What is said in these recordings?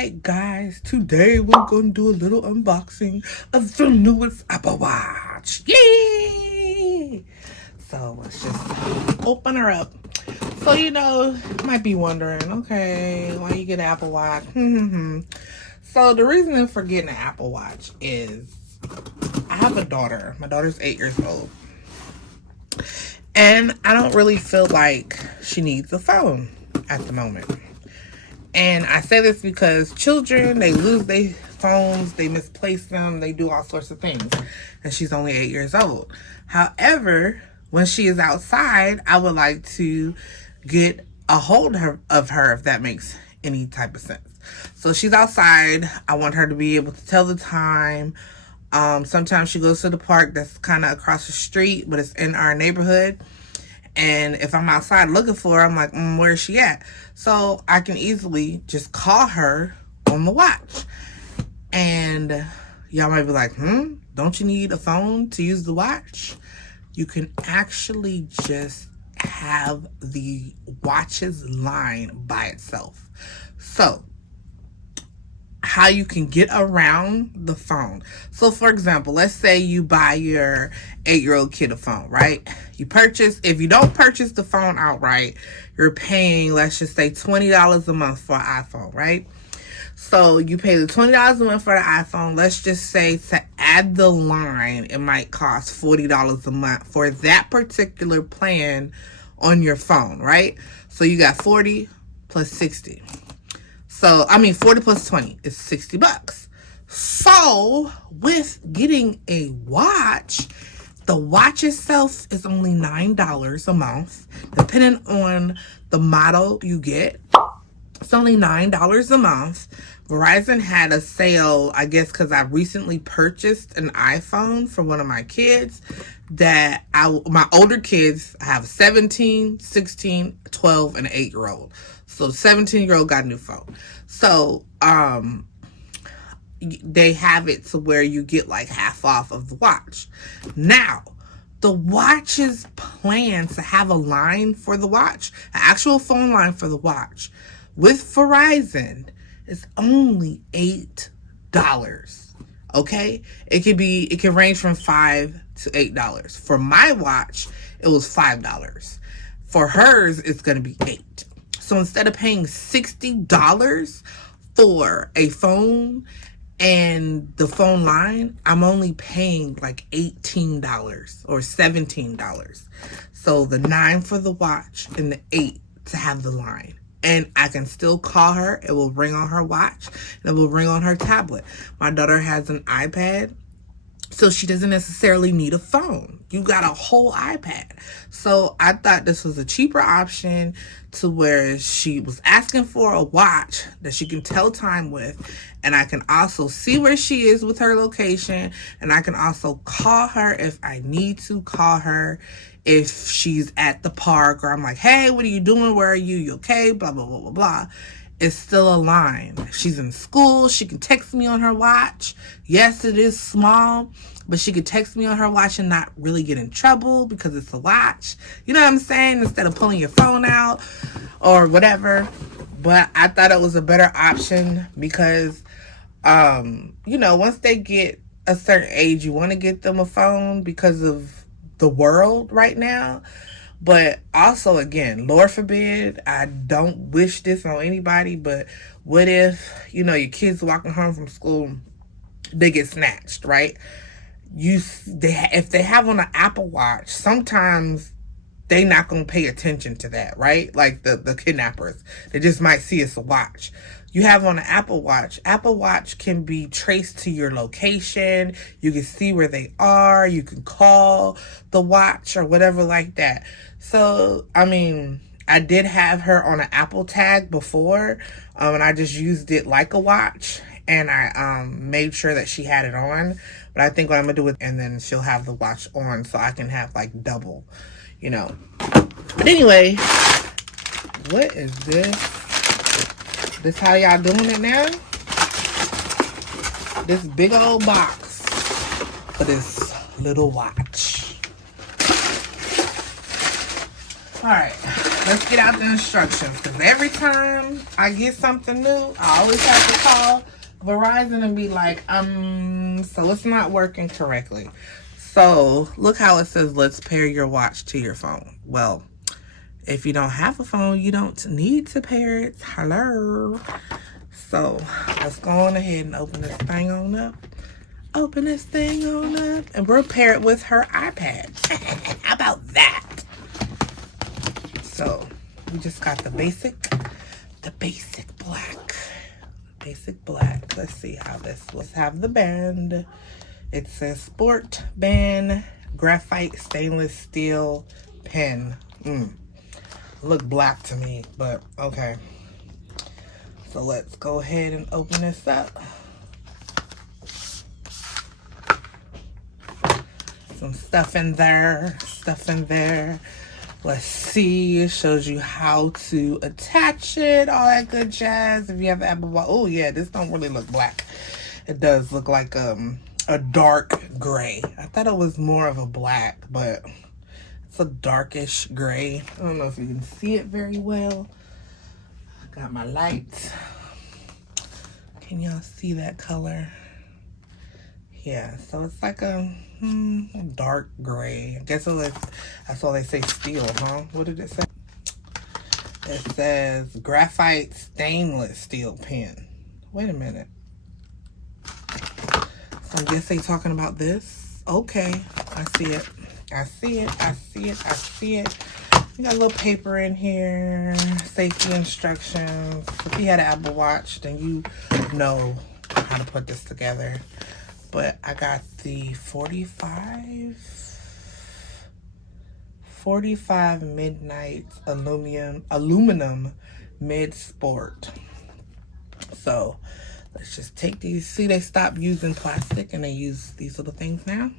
Alright guys, today we're gonna do a little unboxing of the newest Apple Watch. Yay! So let's just open her up. So you might be wondering, okay, why you get an Apple Watch? So the reason for getting an Apple Watch is I have a daughter. My daughter's 8 years old. And I don't really feel like she needs a phone at the moment. And I say this because children, they lose their phones, they misplace them, they do all sorts of things. And she's only 8 years old. However, when she is outside, I would like to get a hold of her, if that makes any type of sense. So she's outside. I want her to be able to tell the time. Sometimes she goes to the park that's kind of across the street, but it's in our neighborhood. And if I'm outside looking for her, I'm like, where is she at? So I can easily just call her on the watch. And y'all might be like, don't you need a phone to use the watch? You can actually just have the watch's line by itself. So how you can get around the phone. So for example, let's say you buy your 8-year-old kid a phone, right? If you don't purchase the phone outright, you're paying, let's just say $20 a month for an iPhone, right? So you pay the $20 a month for the iPhone. Let's just say to add the line, it might cost $40 a month for that particular plan on your phone, right? So you got 40 plus 60. So, 40 plus 20 is 60 bucks. So, with getting a watch, the watch itself is only $9 a month. Depending on the model you get, it's only $9 a month. Verizon had a sale, I guess, because I recently purchased an iPhone for one of my kids. My older kids, I have 17, 16, 12, and an 8-year-old. So 17-year-old got a new phone. So they have it to where you get like half off of the watch. Now, the watch's plan to have a line for the watch, an actual phone line for the watch, with Verizon is only $8. Okay? It can range from $5 to $8. For my watch, it was $5. For hers, it's gonna be $8. So instead of paying $60 for a phone and the phone line, I'm only paying like $18 or $17. So the $9 for the watch and the $8 to have the line. And I can still call her. It will ring on her watch and it will ring on her tablet. My daughter has an iPad, so she doesn't necessarily need a phone. You got a whole iPad. So I thought this was a cheaper option to where she was asking for a watch that she can tell time with. And I can also see where she is with her location. And I can also call her if I need to call her if she's at the park. Or I'm like, hey, what are you doing? Where are you? You okay? Blah, blah, blah, blah, blah. It's still a line. She's in school. She can text me on her watch. Yes, it is small, but she could text me on her watch and not really get in trouble because it's a watch. You know what I'm saying? Instead of pulling your phone out or whatever. But I thought it was a better option because, once they get a certain age, you want to get them a phone because of the world right now. But also, again, Lord forbid, I don't wish this on anybody, but what if, your kids walking home from school, they get snatched, right? If they have on an Apple Watch, sometimes they not going to pay attention to that, right? Like the kidnappers, they just might see it's a watch. You have on an Apple Watch can be traced to your location. You can see where they are. You can call the watch or whatever like that. So, I did have her on an Apple tag before, and I just used it like a watch, and I made sure that she had it on. But I think what I'm going to do is, and then she'll have the watch on so I can have like double, But anyway, what is this? This how y'all doing it now? This big old box for this little watch. Alright, let's get out the instructions, because every time I get something new, I always have to call Verizon and be like, so it's not working correctly. So look how it says, let's pair your watch to your phone. Well, if you don't have a phone, you don't need to pair it. Hello. So let's go on ahead and open this thing on up. Open this thing on up. And we'll pair it with her iPad. How about that? So we just got the basic black. Basic black. Let's see how this. Let's have the band. It says Sport Band Graphite Stainless Steel Pen. Look black to me, but okay. So let's go ahead and open this up. Some stuff in there. Let's see. It shows you how to attach it, all that good jazz. If you have the Apple Watch. Oh yeah, this don't really look black. It does look like a dark gray. I thought it was more of a black, but it's a darkish gray. I don't know if you can see it very well. I got my lights. Can y'all see that color? Yeah, so it's like a dark gray. I guess that's all they say, steel, huh? What did it say? It says graphite stainless steel pen. Wait a minute. So I guess they talking about this. Okay, I see it. You got a little paper in here, safety instructions. If you had an Apple Watch, then you know how to put this together. But I got the 45 Midnight aluminum mid sport. So let's just take these. See, they stopped using plastic and they use these little things now.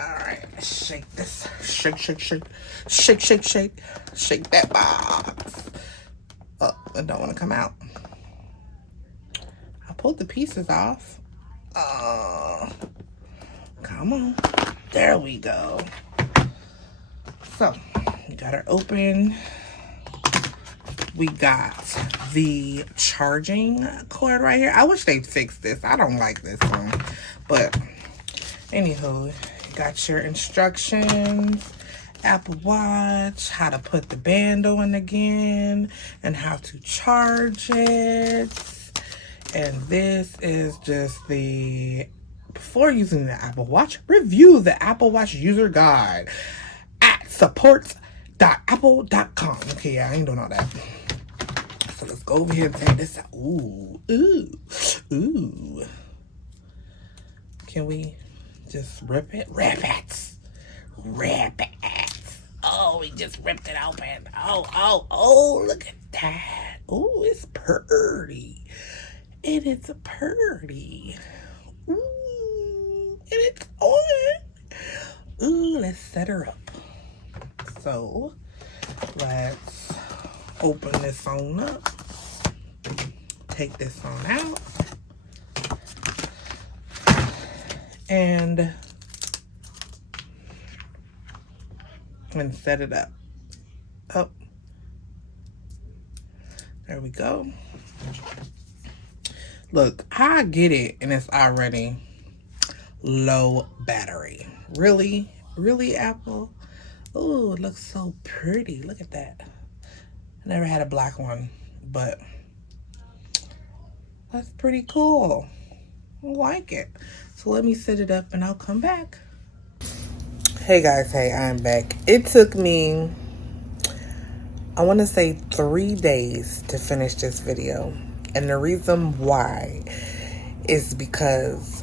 All right, shake this. Shake that box. Oh, I don't want to come out. I pulled the pieces off. Come on. There we go. So, we got her open. We got the charging cord right here. I wish they'd fix this. I don't like this one. But, anywho, you got your instructions, Apple Watch, how to put the band on again, and how to charge it. And this is just the, before using the Apple Watch, review the Apple Watch user guide at support.apple.com. Okay, yeah, I ain't doing all that. So let's go over here and take this out. Ooh. Can we just rip it? Rip it. Oh, we just ripped it open. Oh, look at that. Oh, it's pretty. It is pretty. Ooh, and it's on. Ooh, let's set her up. So, let's open this on up. Take this on out. And set it up. There we go. Look, I get it, and it's already low battery. Really, Apple? Oh, it looks so pretty. Look at that. I never had a black one, but that's pretty cool. I like it. So let me set it up and I'll come back. Hey guys, hey, I'm back. It took me, I want to say 3 days to finish this video. And the reason why is because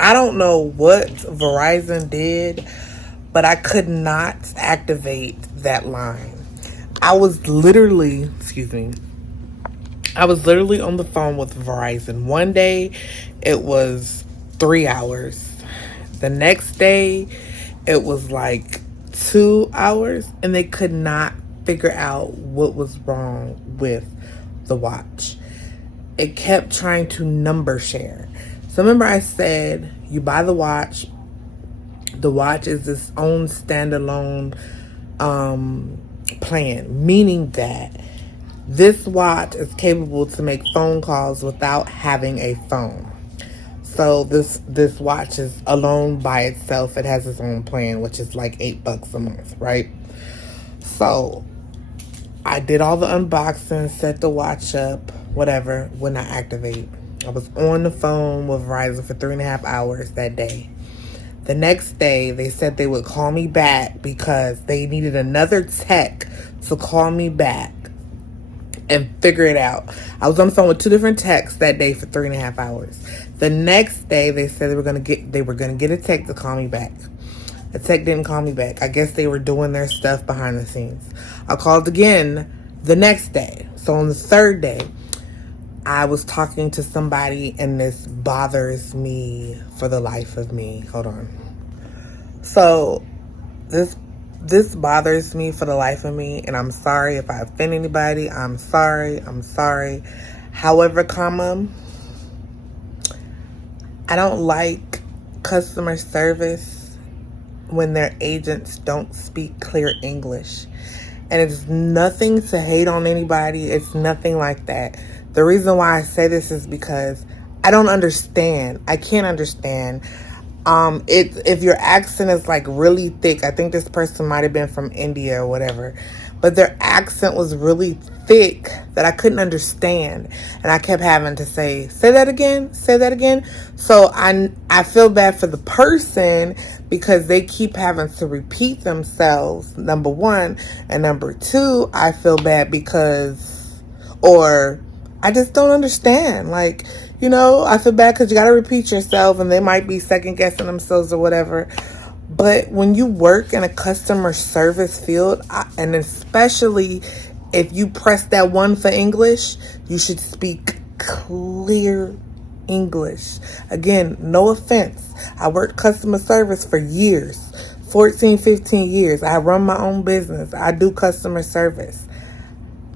I don't know what Verizon did, but I could not activate that line. I was literally on the phone with Verizon. One day it was 3 hours. The next day it was like 2 hours, and they could not figure out what was wrong with the watch. It kept trying to number share. So remember I said you buy the watch The watch is its own standalone plan, meaning that this watch is capable to make phone calls without having a phone. So this watch is alone by itself. It has its own plan, which is like $8 a month, right? So I did all the unboxing, set the watch up, whatever, when I activate. I was on the phone with Verizon for 3.5 hours that day. The next day, they said they would call me back because they needed another tech to call me back and figure it out. I was on the phone with 2 different techs that day for 3.5 hours. The next day, they said they were gonna get a tech to call me back. The tech didn't call me back. I guess they were doing their stuff behind the scenes. I called again the next day. So on the third day, I was talking to somebody, and this bothers me for the life of me. Hold on. So this bothers me for the life of me, and I'm sorry if I offend anybody. I'm sorry. However, I don't like customer service when their agents don't speak clear English. And it's nothing to hate on anybody. It's nothing like that. The reason why I say this is because I don't understand. I can't understand. If your accent is like really thick, I think this person might have been from India or whatever, but their accent was really thick that I couldn't understand, and I kept having to say that again. So I feel bad for the person because they keep having to repeat themselves, number one, and number two, I feel bad because, or I just don't understand. Like, you know, I feel bad because you got to repeat yourself and they might be second guessing themselves or whatever. But when you work in a customer service field, and especially if you press that one for English, you should speak clear English. Again, no offense. I worked customer service for years, 14, 15 years. I run my own business. I do customer service.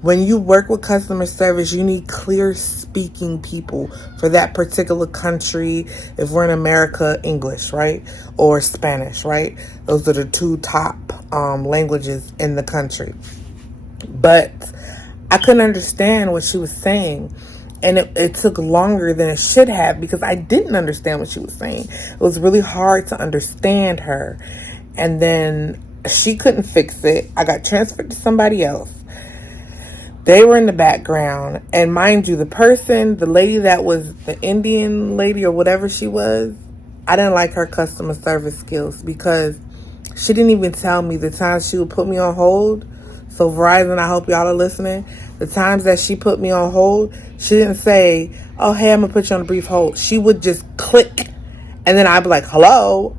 When you work with customer service, you need clear speaking people for that particular country. If we're in America, English, right? Or Spanish, right? Those are the 2 top languages in the country. But I couldn't understand what she was saying. And it took longer than it should have because I didn't understand what she was saying. It was really hard to understand her. And then she couldn't fix it. I got transferred to somebody else. They were in the background, and mind you, the lady that was the Indian lady or whatever she was, I didn't like her customer service skills because she didn't even tell me the times she would put me on hold. So Verizon, I hope y'all are listening. The times that she put me on hold, she didn't say, oh, hey, I'm going to put you on a brief hold. She would just click, and then I'd be like, hello.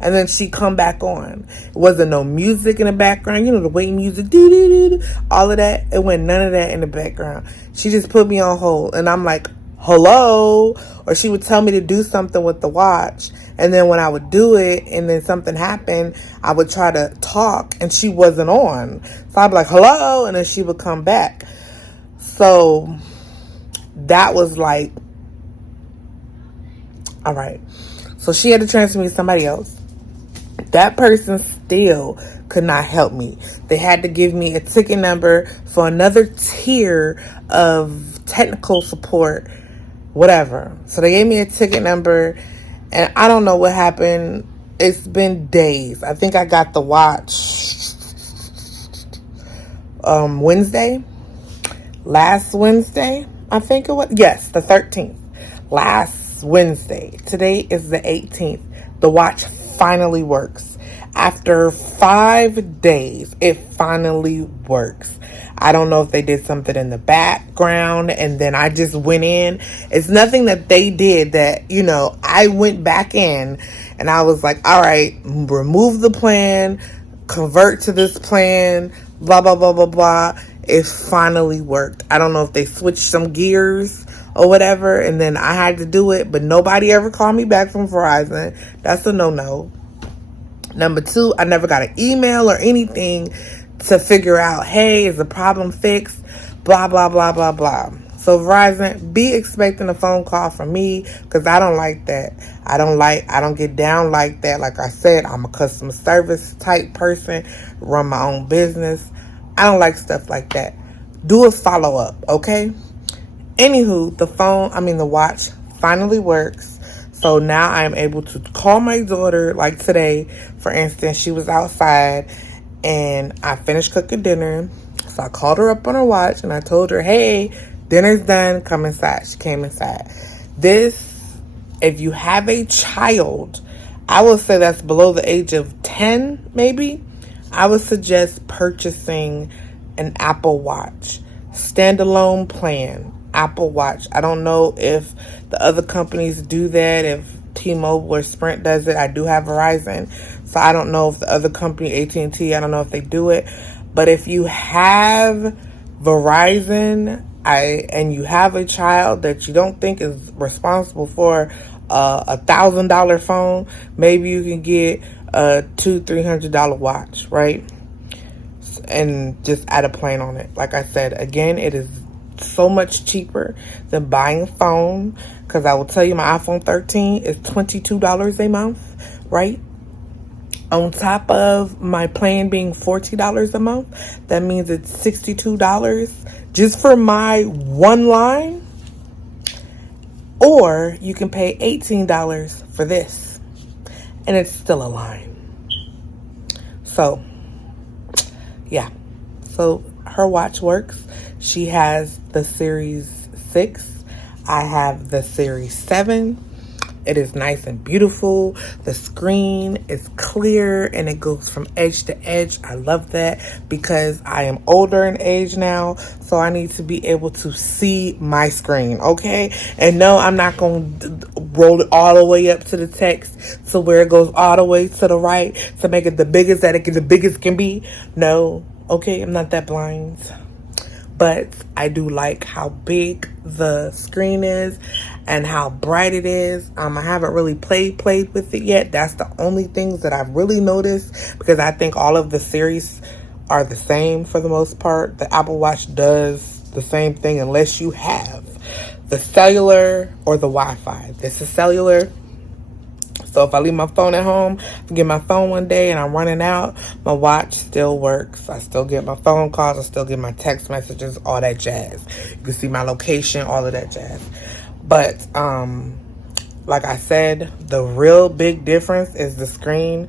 And then she'd come back on. It wasn't no music in the background. You know, the waiting music, all of that. It went none of that in the background. She just put me on hold. And I'm like, hello. Or she would tell me to do something with the watch. And then when I would do it and then something happened, I would try to talk and she wasn't on. So I'd be like, hello. And then she would come back. So that was like, all right. So she had to transfer me to somebody else. That person still could not help me. They had to give me a ticket number for another tier of technical support, whatever. So they gave me a ticket number, and I don't know what happened. It's been days. I think I got the watch last Wednesday, I think it was. Yes, the 13th. Last Wednesday. Today is the 18th. The watch finally works. After 5 days, it finally works. I don't know if they did something in the background and then I just went in. It's nothing that they did that, you know, I went back in and I was like, all right, remove the plan, convert to this plan, blah, blah, blah, blah, blah. It finally worked. I don't know if they switched some gears or whatever, and then I had to do it, but nobody ever called me back from Verizon. That's a no-no. Number 2, I never got an email or anything to figure out, hey, is the problem fixed? Blah, blah, blah, blah, blah. So Verizon, be expecting a phone call from me, because I don't like that. I don't get down like that. Like I said, I'm a customer service type person, run my own business. I don't like stuff like that. Do a follow-up, okay? Anywho, the watch finally works. So now I am able to call my daughter, like today, for instance. She was outside and I finished cooking dinner. So I called her up on her watch and I told her, hey, dinner's done, come inside. She came inside. If you have a child, I will say that's below the age of 10, maybe, I would suggest purchasing an Apple Watch. Standalone plan, Apple Watch. I don't know if the other companies do that, if T-Mobile or Sprint does it. I do have Verizon, so I don't know if the other company, AT&T, I don't know if they do it. But if you have Verizon, and you have a child that you don't think is responsible for a $1,000 phone, maybe you can get a $200-300 watch, right? And just add a plan on it. Like I said, again, it is so much cheaper than buying a phone, because I will tell you, my iPhone 13 is $22 a month, right? On top of my plan being $40 a month, that means it's $62 just for my one line. Or you can pay $18 for this, and it's still a line. So, yeah. So her watch works. She has the Series 6. I have the Series 7. It is nice and beautiful. The screen is clear and it goes from edge to edge. I love that because I am older in age now, so I need to be able to see my screen, okay? And no, I'm not going to roll it all the way up to the text to where it goes all the way to the right to make it the biggest that the biggest can be. No, okay, I'm not that blind. But I do like how big the screen is and how bright it is. I haven't really played with it yet. That's the only things that I've really noticed, because I think all of the series are the same for the most part. The Apple Watch does the same thing unless you have the cellular or the Wi-Fi. This is cellular. So if I leave my phone at home, I get my phone one day and I'm running out, my watch still works. I still get my phone calls. I still get my text messages, all that jazz. You can see my location, all of that jazz. But like I said, the real big difference is the screen.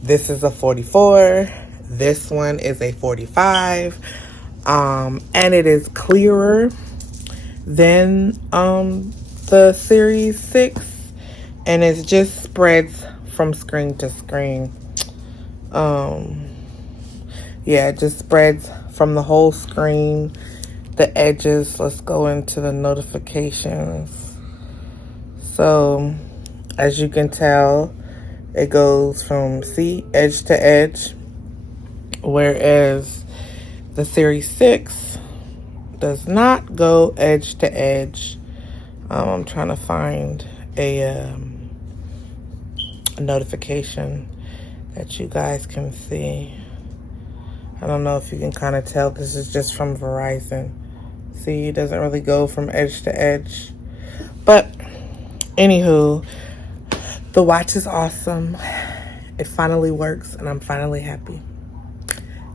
This is a 44. This one is a 45. And it is clearer than the Series 6. And it just spreads from screen to screen. Yeah, it just spreads from the whole screen. The edges, let's go into the notifications. So, as you can tell, it goes from, edge to edge. Whereas the Series 6 does not go edge to edge. I'm trying to find a notification that you guys can see. I don't know if you can kind of tell. This is just from Verizon. See, it doesn't really go from edge to edge. But anywho, the watch is awesome. It finally works and I'm finally happy.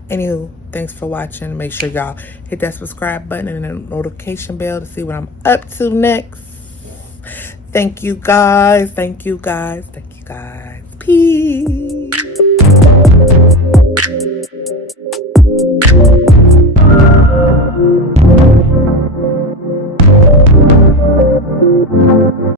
Anywho, thanks for watching. Make sure y'all hit that subscribe button and the notification bell to see what I'm up to next. Thank you guys. Thank you guys. Thank you guys. Peace.